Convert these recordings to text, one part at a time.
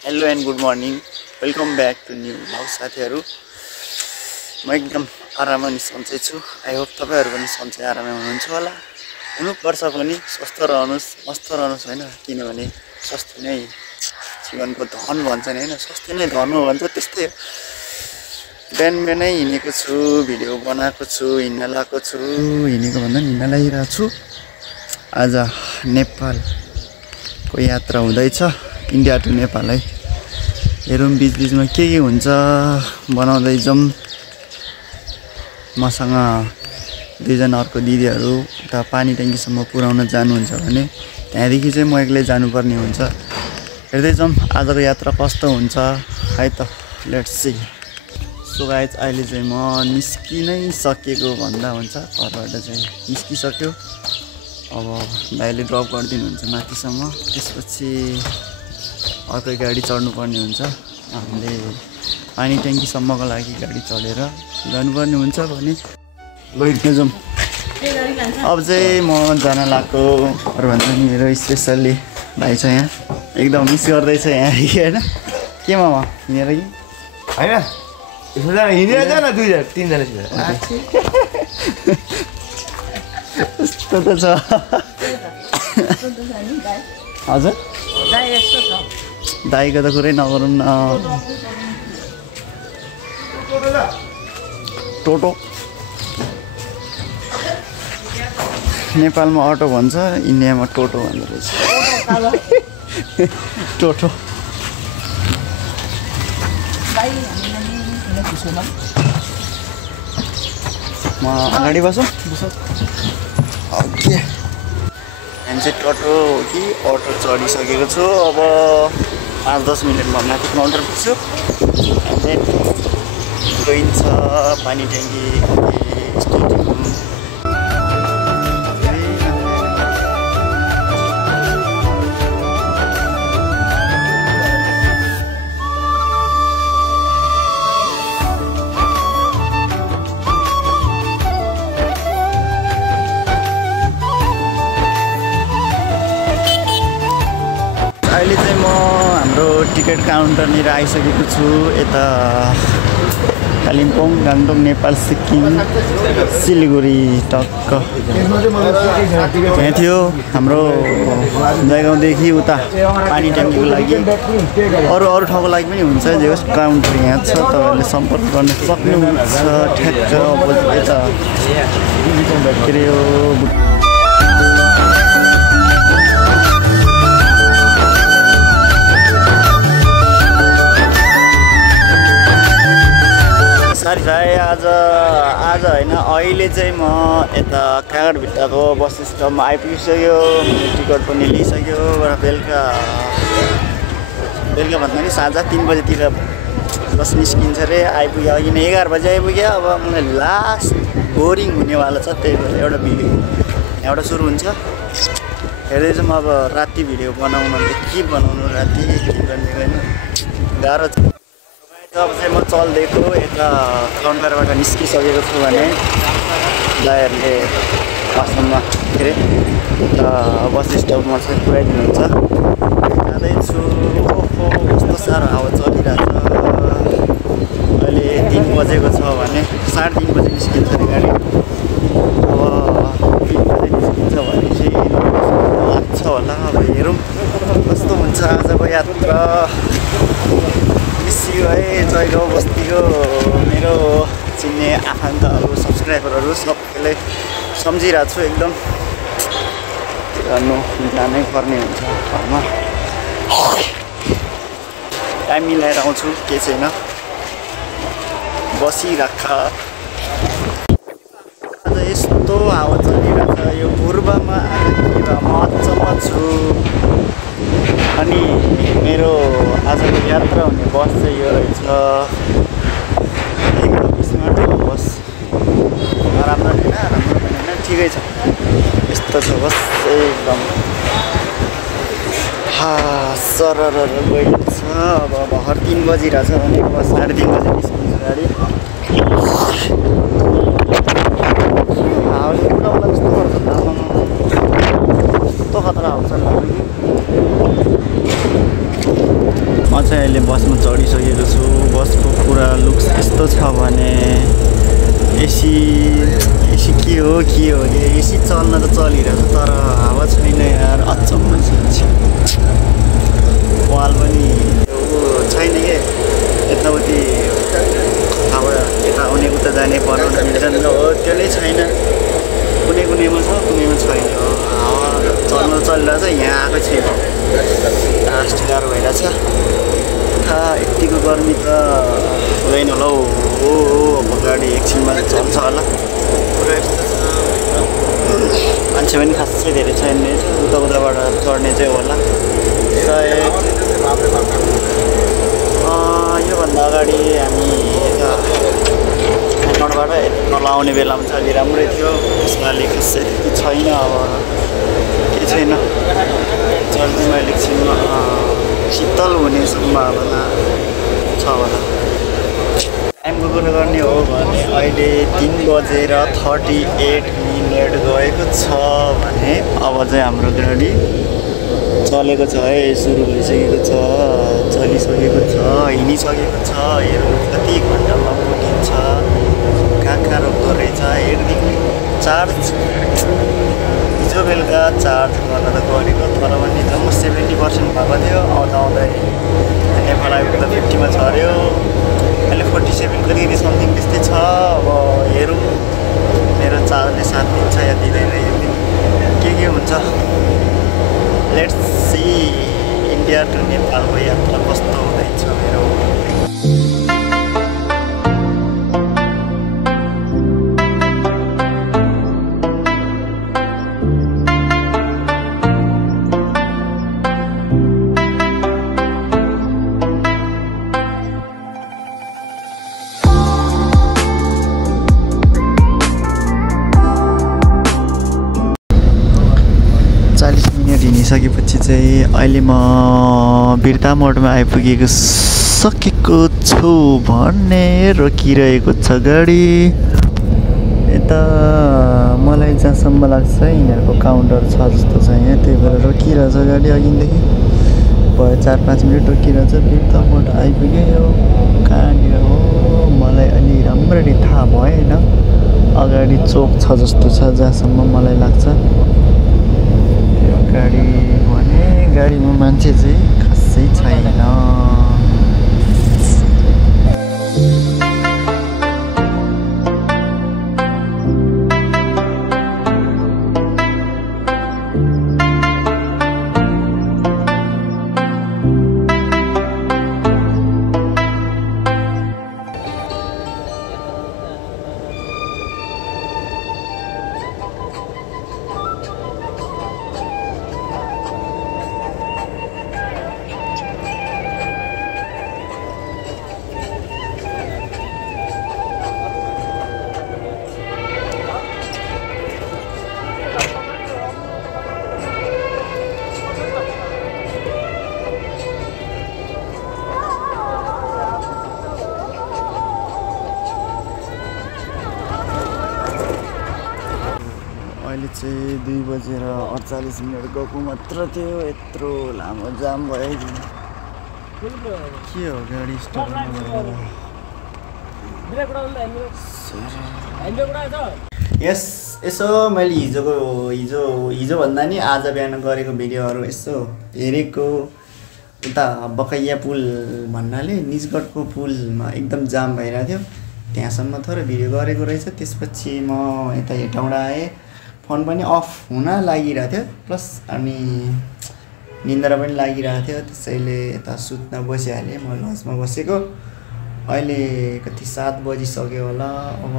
Hello and good morning welcome back to new vlog साथीहरू। म एकदम आराममा नि सन्चै छु। आई होप तपाईँहरू पनि सन्चै आराममा हुनुहुन्छ होला। हुनुपर्छ पनि, स्वस्थ रहनुहोस्, मस्त रहनुहोस् होइन, किनभने स्वास्थ्य नै जीवनको धन भन्छन् होइन, स्वास्थ्य नै धन हो भन्छ। त्यस्तै हो। बिहान बिहानै हिँडेको छु, भिडियो बनाएको छु, हिँड्न लगाएको छु, हिँडेको भन्दा हिँड्न लागिरहेको छु। आज नेपालको यात्रा हुँदैछ, इन्डिया टु नेपाल है। हेरौँ बिचबिचमा के हुन्छ, बनाउँदै जाउँ। मसँग दुईजना अर्को दिदीहरू उता पानी ट्याङ्कीसम्म पुर्याउन जानुहुन्छ भने त्यहाँदेखि चाहिँ म एक्लै जानुपर्ने हुन्छ। हेर्दै जाउँ आजको यात्रा कस्तो हुन्छ है त, लेट्स सी। सो गाइज अहिले चाहिँ म निस्किनै सकेको भन्दा हुन्छ, घरबाट चाहिँ निस्किसक्यो। अब भाइले ड्रप गरिदिनुहुन्छ माथिसम्म, त्यसपछि अर्को गाडी चढ्नुपर्ने हुन्छ। हामीले पानी ट्याङ्कीसम्मको लागि गाडी चढेर जानुपर्ने हुन्छ भने लैजाउँ जाउँ। अब चाहिँ म जान लाग्छु। अरू भन्छ नि मेरो स्पेसल्ली भाइ छ यहाँ, एकदम मिस गर्दैछ यहाँ होइन। के मामा हिँडेर कि होइन हिँडेर जान, 2-3 जना यस्तो त छ हजुर। दाइको त कुरै नगरौँ न। टोटो नेपालमा अटो भन्छ, इन्डियामा टोटो भन्दो रहेछ। टोटो म अगाडि बसौँ। ओके, हामी चाहिँ टोटो हो कि अटो चढिसकेको छु। अब 5-10 मिनटमा माथि काउन्टर पुग्छु। हामी चाहिँ गइन्छ पानी ट्याङ्की स्टेडियम। अहिले चाहिँ म हाम्रो टिकट काउन्टरनिर आइसकेको छु। यता कालिम्पोङ, गान्तोक, नेपाल, सिक्किम, सिलगढी टक्क त्यहाँ थियो हाम्रो जयगाउँदेखि उता पानी ट्याङ्कीको लागि। अरू ठाउँको लागि पनि हुन्छ, जे होस् काउन्टर यहाँ छ, तपाईँहरूले सम्पर्क गर्न सक्नुहुन्छ। ठ्याक्क अपोजिट यता के अरे यो सारी भाइ। आज होइन, अहिले चाहिँ म यता काँगडभिट्टाको बस स्टपमा आइपुगिसक्यो। टिकट पनि लिइसक्यो र बेलुका भन्दा नि साँझ 3 बजीतिर बस निस्किन्छ अरे। आइपुग्यो किन 11 बजी आइपुग्यो। अब मलाई लास्ट बोरिङ हुनेवाला छ, त्यही भएर एउटा भिडियो यहाँबाट सुरु हुन्छ। हेर्दै जाउँ अब राति भिडियो बनाउनु के बनाउनु, राति के गर्ने होइन, गाह्रो छ। अब चाहिँ म चल्दिएको यता काउन्टरबाट निस्किसकेको छु भने दाइहरूले वास्तवमा के अरे बस स्टपमा चाहिँ पुऱ्याइदिनुहुन्छ। जाँदैछु। ओहो कस्तो साह्रो हावा चलिरहेको छ। अहिले 3 बजेको छ भने 3:30 बजी निस्किन्छ अरे गाडी। अब 3 बजी निस्किन्छ भने चाहिँ लाग्छ होला। अब हेरौँ कस्तो हुन्छ आजको यात्रा। मिसियो है जयगाउँ बस्तीको मेरो चिन्ने आफन्तहरू, सब्सक्राइबरहरू सबैले सम्झिरहेको छु। एकदम के गर्नु, जानै पर्ने हुन्छ घरमा। टाइम मिलाएर आउँछु, के छैन, बसिराख। आज यस्तो हावा चलिरहेको छ यो पूर्वमा। म अचम्म छु। अनि मेरो आजको यात्रा हुने बस चाहिँ यो रहेछ, एकदम स्मार्टको बस। राम्रो होइन, राम्रो पनि होइन, ठिकै छ। यस्तो छ बस एकदम सरर गइन्छ। अब भर्खर 3 बजिरहेछ भने बस 3:30 बजी निस्किन्छ गाडी। हावाले उडाउला जस्तो गर्छ, कस्तो खतरा आउँछ। म चाहिँ अहिले बसमा चढिसकेको छु। बसको पुरा लुक्स यस्तो छ भने एसी के हो अरे एसी चल्न त चलिरहेछ तर हावा छैन यार, अचम्म छ। वाल पनि छैन के यताउति हावा यता आउने उता जाने बनाउन मिल्दैन हो, त्यो नै छैन। कुनैमा छ कुनैमा छैन। हावा चलिरहेछ, यहाँ आएको छैन। लास्ट गाह्रो भइरहेछ। यतिको गर्मी त हुँदैन होला हौ। अब गाडी एकछिनमा चल्छ होला। पुरा यस्तो छ मान्छे पनि खासै धेरै छैन रहेछ। उताबाट चढ्ने चाहिँ होला सायद। योभन्दा अगाडि हामी यता हेटमाडबाट तल आउने बेलामा चाहिँ अलि राम्रै थियो। यसपालि खासै त्यति छैन। अब केही छैन। चल्तीमा एकछिनमा शीतल हुने सम्भावना छ होला। टाइमको कुरा गर्ने हो भने अहिले 3:38 गएको छ भने अब चाहिँ हाम्रो गाडी चलेको छ है, सुरु भइसकेको छ, चलिसकेको छ, हिँडिसकेको छ। हेर्नु कति घन्टामा पुगिन्छ, कहाँ रोक्दो रहेछ हेरिदिनु। चार्ज हिजो बेलुका चार्ज गर्न त गरेको तर पनि जम्मा 70% भएको थियो। आउँदा नेपाल आइपुग्दा 50मा झऱ्यो। अहिले 47 कति समथिङ त्यस्तै छ। अब हेरौँ मेरो चार्जले साथ दिन्छ या दिँदैन हेरिदिउँ के हुन्छ। लेट्स सी इन्डिया टु नेपालको यात्रा कस्तो हुँदैछ मेरो। हिँडिसकेपछि चाहिँ अहिले म बिर्ता मोडमा आइपुगेको छु भन्ने रोकिरहेको छ गाडी। यता मलाई जहाँसम्म लाग्छ यिनीहरूको काउन्टर छ जस्तो छ यहाँ, त्यही भएर रोकिरहेछ गाडी अघिदेखि। भयो 4-5 मिनट रोकिरहेछ। बिर्ता मोड आइपुग्यो। कहाँनिर हो मलाई अलि राम्ररी थाहा भएन। अगाडि चोक छ जस्तो छ जहाँसम्म मलाई लाग्छ। गाडी भने गाडीमा मान्छे चाहिँ खासै छैन। अहिले चाहिँ 2:48 गएको मात्र थियो। यत्रो लामो जाम भयो के हो गाडी स्टार्ट यस। यसो मैले हिजोभन्दा नि आज बिहान गरेको भिडियोहरू यसो हेरेको। उता बकैया पुल भन्नाले निजगढको पुलमा एकदम जाम भइरहेको थियो। त्यहाँसम्म थोरै भिडियो गरेको रहेछ। त्यसपछि म यता हेटौँडा आएँ। फोन पनि अफ हुन लागिरहेको थियो प्लस अनि निन्द्रा पनि लागिरहेको थियो। त्यसैले यता सुत्न बसिहालेँ। म लजमा बसेको। अहिले कति 7 बजिसक्यो होला। अब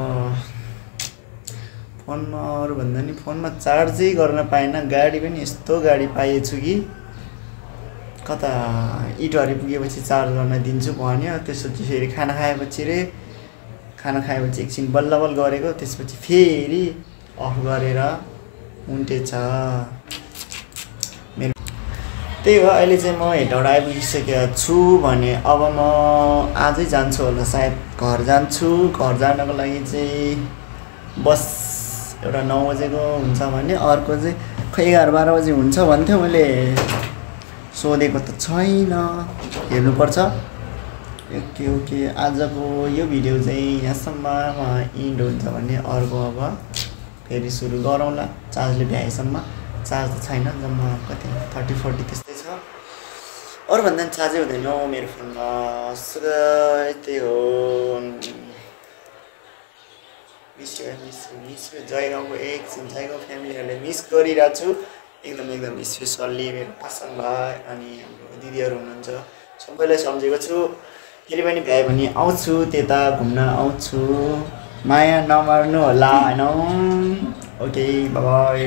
फोनमा अरू भन्दा नि फोनमा चार्जै गर्न पाएन। गाडी पनि यस्तो गाडी पाएछु कि कता इटहरी पुगेपछि चार्ज गर्न दिन्छु भन्यो। त्यसपछि फेरि खाना खाएपछि एकछिन बल्ल गरेको। त्यसपछि फेरि अफ गरेर उन्टेछ मेरो। त्यही हो अहिले चाहिँ म हेटौँडा आइपुगिसकेको छु भने अब म आजै जान्छु होला सायद घर जान्छु। घर जानको लागि चाहिँ बस एउटा 9 बजेको हुन्छ भने अर्को चाहिँ खै 11-12 बजे हुन्छ भन्थ्यो। मैले सोधेको त छैन, हेर्नुपर्छ। ओके ओके, आजको यो भिडियो चाहिँ यहाँसम्ममा इन्ड हुन्छ भने अर्को अब फेरि सुरु गरौँला चार्जले भ्याएसम्म। चार्ज त छैन, जम्मा कति 30-40 त्यस्तै छ। अरूभन्दा पनि चार्जै हुँदैन मेरो फोनमा। त्यही हो। मिस जयगाउँको एकछिन जयगाउँ फ्यामिलीहरूले मिस गरिरहेको छु एकदम स्पेसल्ली मेरो पासाङ भाइ अनि हाम्रो दिदीहरू हुनुहुन्छ, सबैलाई सम्झेको छु। फेरि पनि भ्यायो भने आउँछु, त्यता घुम्न आउँछु, माया नमार्नु होला होइन। Okay by.